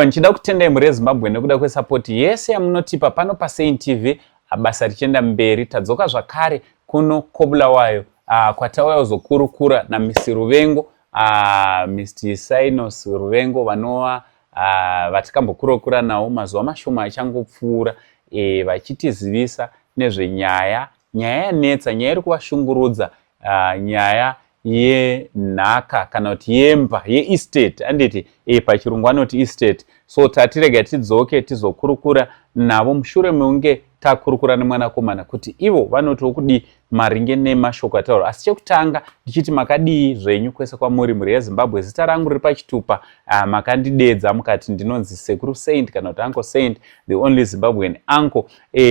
Ndichida kutendai muri veZimbabwe nekuda kwesapoti yese yamunotipa pano paSaint TV. Basa richienda mberi. Tadzoka zvakare kuno Kobulawayo kwatauya kuzokurukura naMr Ruvengo, Mr Sinus Ruvengo vanova vatikambokurukura navo mazuva mashoma achangopfuura, vachitizivisa nezvenyaya yanetsa, nyaya iri kuvashungurudza, nyaya yenhaka kana kuti yemba yeestate, anditi pachirungu anoti estate. So tatirega tidzoke tizokurukura navo mushure meunge takurukura nemwanakomana kuti ivo vanotiwo kudii maringe nemashoko ataura. Asi chekutanga ndichiti makadii zvenyu kwese kwamuri muri veZimbabwe. Zita rangu riri pachitupa, makandidedza mukati ndinonzi Sekuru Saint kana kuti Uncle Saint, the only Zimbabwean uncle.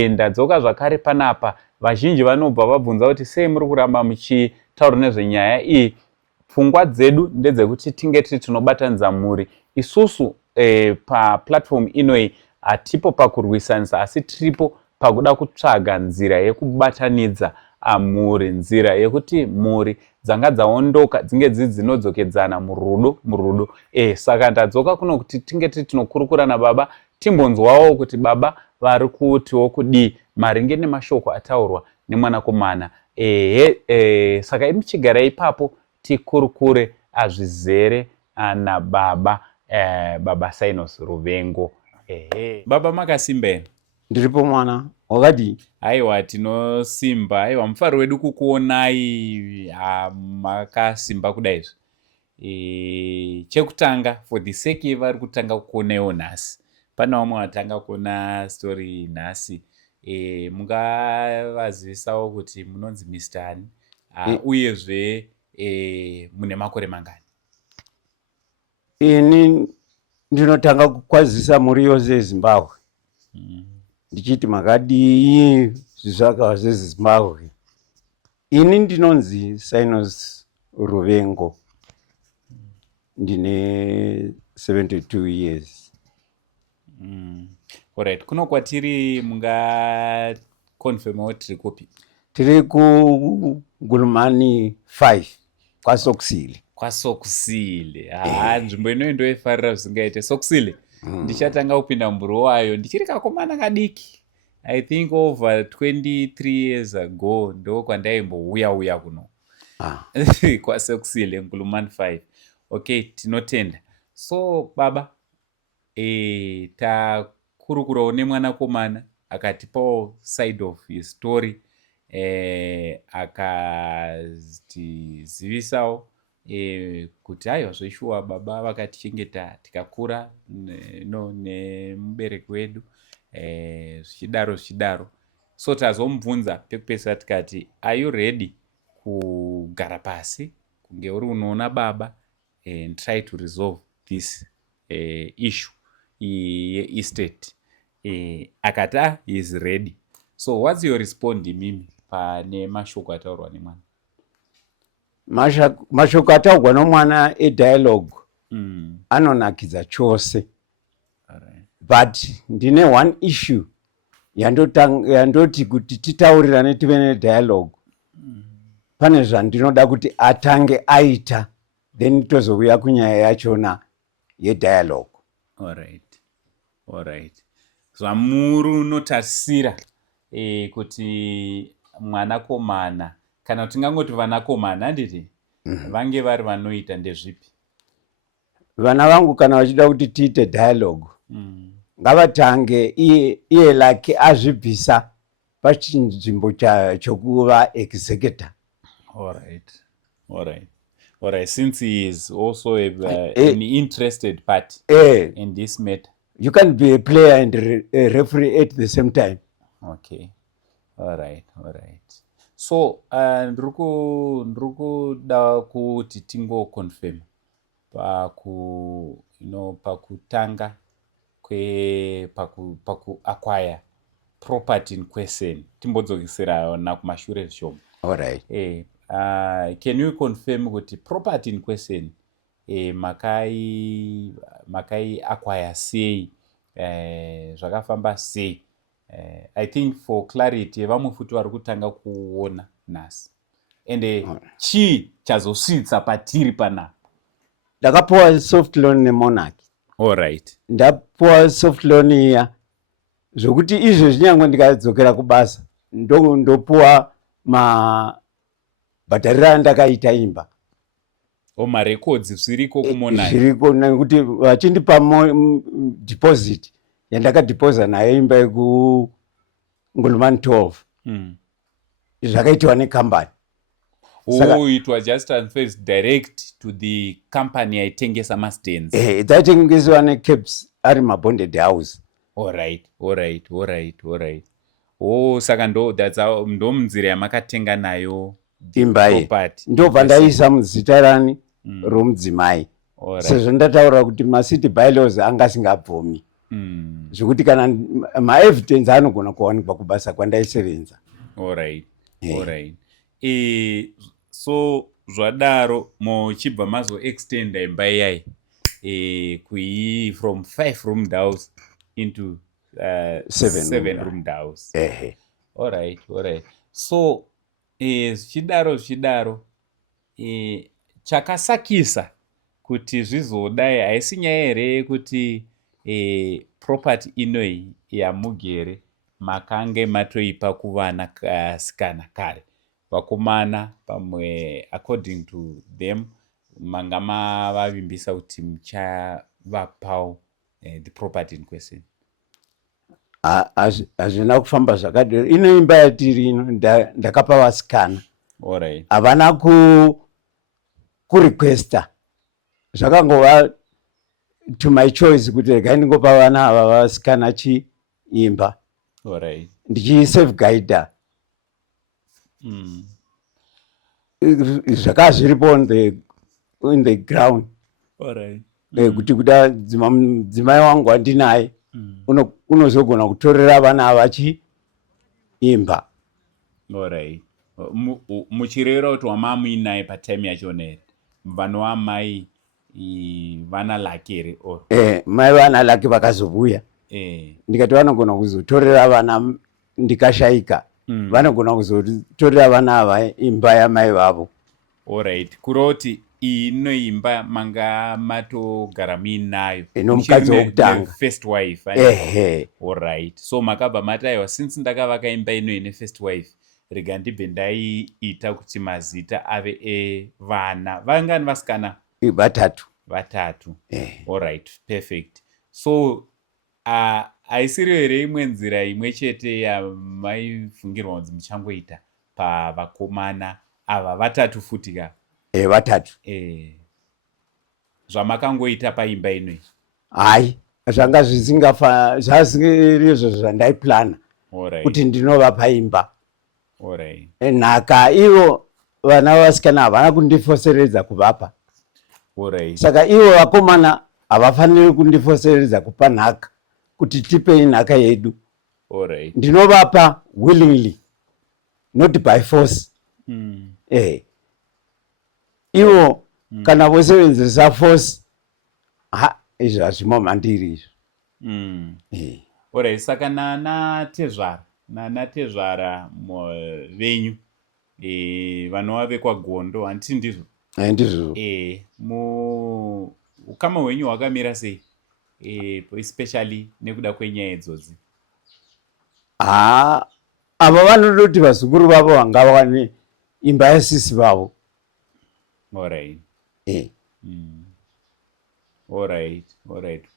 Ndadzoka zvakare panapa. Vazhinji vanobva vabvunza kuti sei muri kuramba muchitaura nezvenyaya iyi. Pfungwa dzedu ndedzekuti tinge tiri tinobatanidza muri. Isusu paplatform inoi hatipo pakurwisanisa, asi tiripo pakuda kutsvaga nzira yekubatanidza muri, nzira yekuti muri dzanga dzaondoka dzinge dzinodzokedzana murudo. Saka ndadzoka kuno kuti tinge tiri tinokurukura nababa, timbonzwawo kuti baba vari kutiwo kudii maringe nemashoko ataurwa nemwanakomana. Saka muchigara ipapo tikurukure zvizere nababa, baba Sinus Ruvengo. Baba makasimba here? Ndiripo mwana, wakadii? Aiwa tinosimba. Aiwa mufaro wedu kukuonai makasimba kudaizvo. Chekutanga for the sake yevari kutanga kuonaiwo nhasi, pana vamwe vatanga kuona story nhasi, mungavazivisawo kuti munonzi Mr. ani, uyezve mune makore mangani? Ini ndinotanga kukwazisa muri yose yeZimbabwe. Ndichiti makadii zvizvakawa zveZimbabwe. Ini ndinonzi Sinus Ruvengo. Ndine 72 years. Alright, kuno kwatiri munga confirm tiri kupi? Tiri ku Gulumani 5 kwaSokusile. KwaSokusile. Nzvimbo inoyi ndoifarira zvisingaite. Sokusile ndichatanga kupinda mburo wayo ndichiri kakomana kadiki. I think over 23 years ago ndo kwandaimbouya kuno. KwaSokusile Gulumani 5. Okay, tinotenda. So baba, takurukurawo nemwanakomana akatipawo side of his story, akatizivisawo kuti aiwa zveshuwa baba vakatichengeta tikakura nemubereki wedu, zvichidaro. So tazomubvunza pekupesa tikati, are you ready kugara pasi kunge uri unoona baba and try to resolve this issue ye-estate? Akati he is ready. So what's your response imimi pane mashoko ataurwa nemwana? Mashoko ataurwa nomwana edialogue anonakidza chose. But ndine one issue yandoti kuti titaurirane tive nedialogue. Pane zvandinoda kuti atange aita, then tozouya kunyaya yachona yedialogue. Alright. Zvamuri unotarisira kuti mwanakomana kana kuti tingangoti vanakomana handiti vange vari vanoita ndezvipi? Vana vangu kana vachida kuti tiite dialogue, ngavatange iye like azvibvisa pachinzvimbo chokuva executor. Alright. Since he is also an interested party in this matter. You can't be a player and a referee at the same time. Okay. Alright. So, ndikuda kuti tingo confirm pakutanga paku acquire property in question. Timbodzokesera na kumashure zvishoma. Alright. Can you confirm kuti property in question makai acquire sei, zvakafamba sei? I think for clarity vamwe futi vari kutanga kuona nhasi. Ende chii chazosvitsa patiri panapa? Ndakapiwa soft loan neMonarch. Alright. Ndapuwa soft loan iya zvokuti izvezvi nyangwe ndikadzokera kubasa ndopuwa mabhadhariro andakaita imba. Marecords zviriko kumonai. Zviriko nekuti vachindipa deposit yandakadhipoza nayo imba yekuNgulumani 12 zvakaitwa nekambani. It was just transferred direct to the company yaitengesa mastands. Dzaitengeswa neCaps ari mabonded house. Alright. Saka ndo munzira yamakatenga nayo imba iyi ndobva ndaisa muzita rani romudzimai, sezvo ndataura kuti macity bylaws anga asingabvumi zvokuti kana maevidence anogona kuwanikwa kubasa kwandaisevenza. Alright. So zvadaro muchibva mazoextenda imba iyai from 5 roomed house into 7 roomed house. Alright. So zvichidaro chakasakisa kuti zvizodai haisi nyaya here kuti property inoi yamugere makange matoipa kuvana sikana kare, vakomana pamwe according to them manga mavavimbisa kuti muchavapawo the property in question. Hazvina kufamba zvakadaro. Ino imba yatiri ino ndakapa vasikana. Alright. Havana kurequesta. Zvakangova to my choice kuti regai ndingopa vana ava vasikana chiimba. Alright. Ndichisafeguarda. Zvakava zviripo in the ground. Alright. Kuti kuda dzimai wangu wandinaye unozogona kutorera vana ava chiimba. Alright. Muchireva kuti wamamuinaye patime yachona here vanhu vamai vana lake here? Mai vana lake vakazovuya ndikati vanogona kuzotorera vana ndikashayika vanogona kuzotorera vana ava imba yamai vavo. Alright. Kuroti ino imba manga matogara muinayo nomukadzi wokutanga, first wife. Alright. So makabva mataiwa since ndakavaka imba ino ine first wife rega ndibve ndaiita kuti mazita ave evana vangani vasikana vatatu. Alright. Perfect. So haisiriyo here imwe nzira imwe chete yamaivhungirwa kuti muchangoita pavakomana ava vatatu futi ka? Vatatu. Zvamakangoita paimba inoi? Hai, zvanga zvisingafa zvasirizvo zvandaiplana kuti ndinova paimba. Nhaka ivo vana vasikana havana kundifoseredza kuvapa. Saka ivo vakomana havafaniri kundifoseredza kupa nhaka kuti tipei nhaka yedu. Ndinovapa willingly, not by force. Ivo kana vosevenzesa force izvo hazvimo mandiri izvo. Saka nanatezvara venyu vanova vekwagondo handiti ndizvo? Ndizvo. Ukama hwenyu hwakamira sei especially nekuda kwenyaya idzodzi? Ava vanodoti vazukuru vavo vanga vawane imba yasisi vavo. Alright. Alright.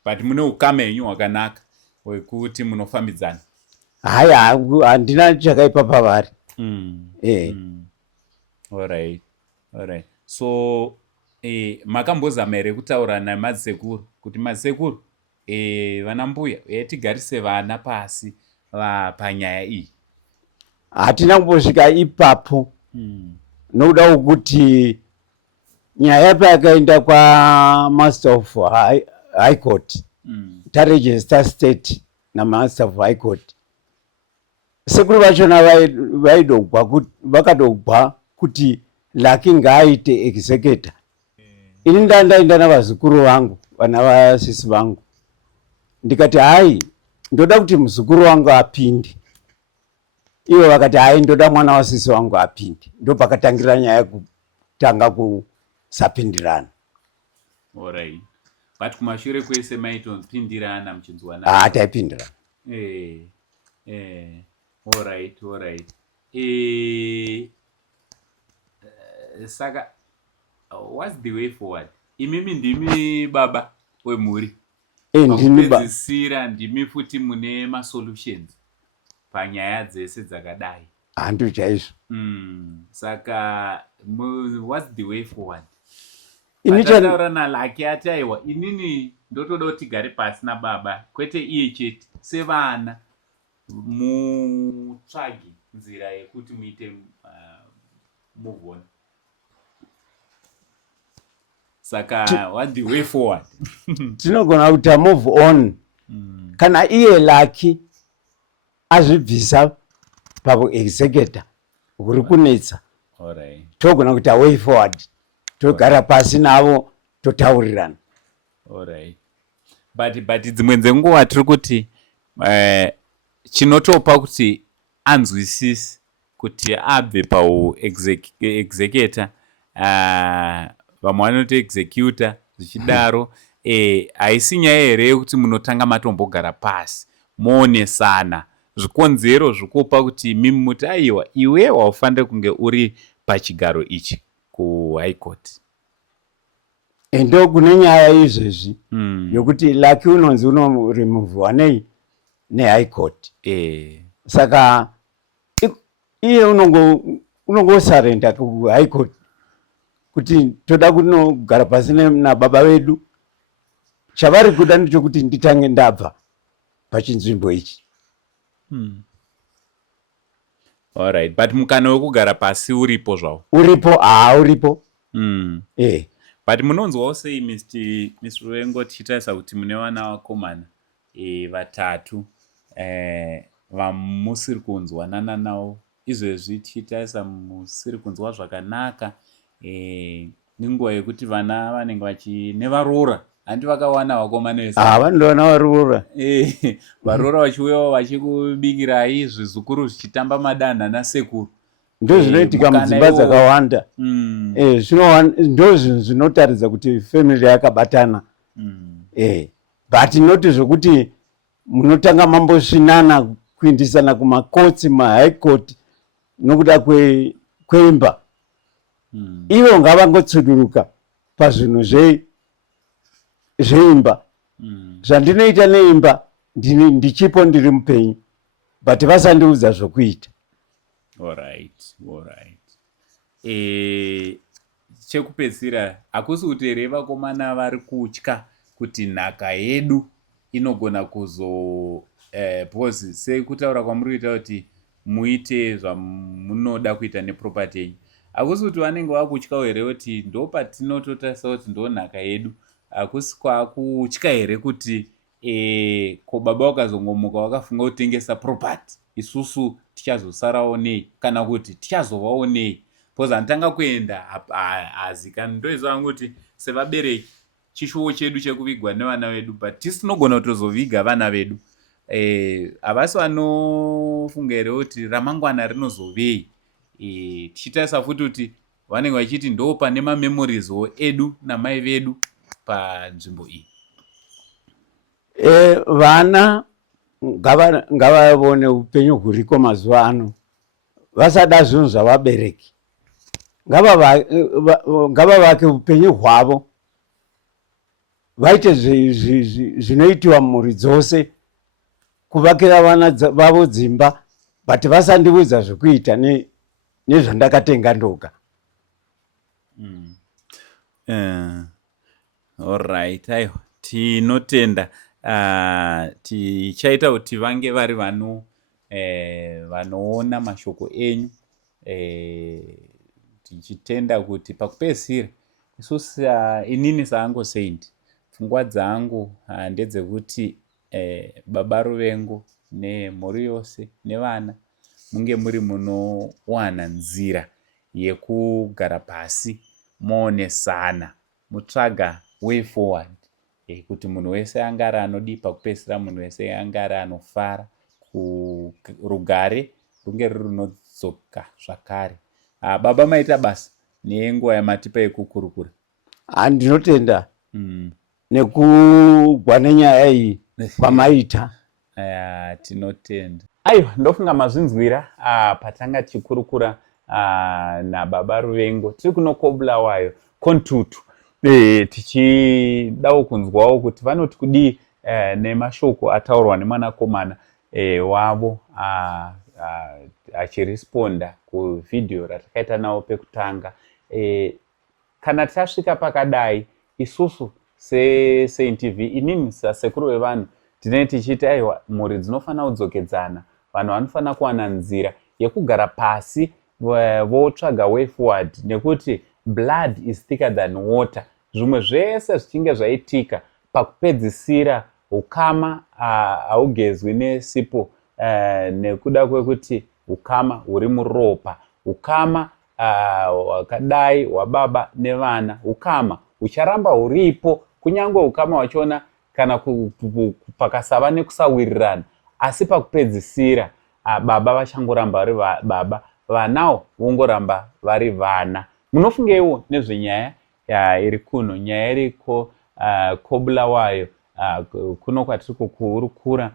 But mune ukama henyu hwakanaka wekuti munofambidzana? Hai, handina chakaipa pavari. Alright. So makambozama here kutaura namadzikuru kuti madzikuru vana mbuya tigarise vana pasi panyaya iyi? Hatina kumbosvika ipapo nokuda kuti nyaya payakaenda kwamaster of high court taregister state namaster of high court, sekuru vachona vakadogwa kuti Lucky ngaaite executor. Ini ndaenda navazukuru vangu vana vasisi vangu ndikati hai ndoda kuti muzukuru wangu apinde. Ivo vakati hai ndoda mwana wasisi wangu apinde. Ndo pakatangira nyaya kutanga kusapindirana. Alright. but kumashure kwese maitopindirana muchinzwanana. taipindirana. Alright. Saka what's the way forward? Imimi ndimi baba wemhuri. Pakupedzisira ndimi futi mune masolutions panyaya dzese dzakadai. Handu chaizvo. Saka what's the way forward? Atataura naLucky ati aiwa inini ndotoda kuti tigare pasi nababa kwete iye chete sevana mutsvage nzira yekuti muite move on. Saka what the way forward? Tinogona kuti move on kana iye Lucky azvibvisa pabu executor uri kunetsa. Alright. Togona kuti way forward. Togara pasi navo totaurirana. Alright. But dzimwe dzenguva tiri kuti chinotopa kuti anzwisise kuti abve executor vamwe vanoti executor zvichidaro haisi nyaya here yekuti munotanga matombogara pasi moonesana zvikonzero zvikupa kuti mimi muti aiwa iwe waufanira kunge uri pachigaro ichi kuHigh Court. Ndo kune nyaya izvezvi yokuti Lucky unonzi unoremoviwa neHigh Court. Saka iye unongosarenda kuHigh Court kuti toda kunogara pasi nababa vedu. Chavari kuda ndechokuti nditange ndabva pachinzvimbo ichi. Alright, but mukana wekugara pasi uripo zvavo? Uripo. But munonzwawo sei Mr. Ruvengo tichitarisa kuti mune vana vakomana vatatu vamusiri kunzwanana navo izvezvi tichitarisa musiri kunzwa zvakanaka nenguva yekuti vana vanenge vachinevaroora handi vakawana vakomana vese vandowana varoora varoora vachiuyawo vachikubikirai zvizukuru zvichitamba madanha nasekuru. Ndo zvinoitika mudzimba dzakawanda. Ndo zvinhu zvinotaridza kuti family yakabatana. But noti zvokuti munotanga mambosvinana kuindisana kumakotsi maHigh Court nokuda kweimba. Ivo ngavangotsuduruka pazvinhu zveimba. Zvandinoita neimba ndichipo ndiri mupenyu. But vasandiudza zvokuita. Alright. Chekupedzisira hakusi kuti here vakomana vari kutya kuti nhaka yedu inogona kuzopozi sekutaura kwamuri kuita kuti muite zvamunoda kuita neproperty yenyu. Hakusi kuti vanenge vakutyawo here kuti ndo patinototarisa kuti ndo nhaka yedu. Hakusi kwakutya here kuti ko baba wakazongomuka wakafunga kutengesa property isusu tichazosarawo nei kana kuti tichazovawo nei. Poza anotanga kuenda hazikani ndoizvangu kuti sevabereki chishuwo chedu chekuvigwa nevana vedu but tisinogona kutozoviga vana vedu. Havasi vanofunga here kuti ramangwana rinozovei. Tichitarisa futi kuti vanenge vachiti ndo pane mamemorizwo edu namai vedu panzvimbo iyi. Vana ngavavone upenyu huriko mazuva ano vasada zvinhu zvavabereki. Ngavavake upenyu hwavo vaite zvinoitiwa mhuri dzose kuvakira vana vavo dzimba but vasandiudza zvekuita nezvandakatenga ndoga. Alright, aiwa tinotenda tichaita kuti vange vari vanoona mashoko enyu tichitenda kuti pakupedzisira isusu inini saangosendi pfungwa dzangu ndedzekuti baba Ruvengo nemhuri yose nevana munge muri munowana nzira yekugara pasi moonesana mutsvaga way forward kuti munhu wese angari anodi pakupedzisira munhu wese angari anofara rugare runge ruri runodzoka zvakare. Baba maita basa nenguva yamatipa yekukurukura. Ndinotenda. nekugwa nenyaya iyi kwamaita. Tinotenda. Aiwa, ndofunga mazvinzwira patanga tichikurukura naBaba Ruvengo tiri kuno Kobulawayo Kontutu, tichidawo kunzwawo kuti vanoti kudii nemashoko ataurwa nemwanakomana wavo achiresponda kuvhidhiyo ratakaita nawo pekutanga. Kana tasvika pakadai isusu seSaint TV, inini sasekuru vevanhu tinenge tichiti aiwa, mhuri dzinofanira kudzokedzana, vanhu vanofanira kuwana nzira yekugara pasi votsvaga way forward, nekuti blood is thicker than water. Zvimwe zvese zvichinge zvaitika pakupedzisira ukama haugezwi nesipo, nekuda kwekuti ukama huri muropa. Ukama hwakadai hwababa nevana, ukama hucharamba huripo, kunyange ukama wachona kana pakasava nekusawirirana, asi pakupedzisira baba vachangoramba vari baba, vanawo vongoramba vari vana. Munofungeiwo nezvenyaya iri kuno, nyaya iriko Kobulawayo, kuno kwatiri kukurukura,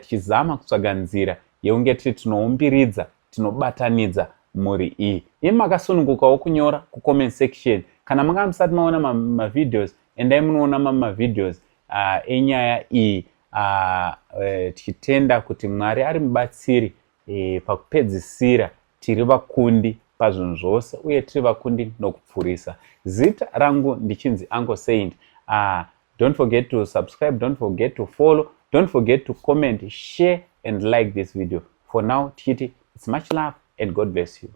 tichizama kutsvaga nzira yeunge tiri tinoumbiridza, tinobatanidza mhuri iyi. Imi makasunungukawo kunyora kucomment section. Kana manga musati maona mavidheos, endai munoona mavidheos enyaya iyi, tichitenda kuti Mwari ari mubatsiri pakupedzisira tiri vakundi pazvinhu zvose, uye tiri vakundi nokupfurisa. Zita rangu ndichinzi Uncle Saint. Don't forget to subscribe, don't forget to follow, don't forget to comment, share and like this video. For now, tichiti, it's much love and God bless you.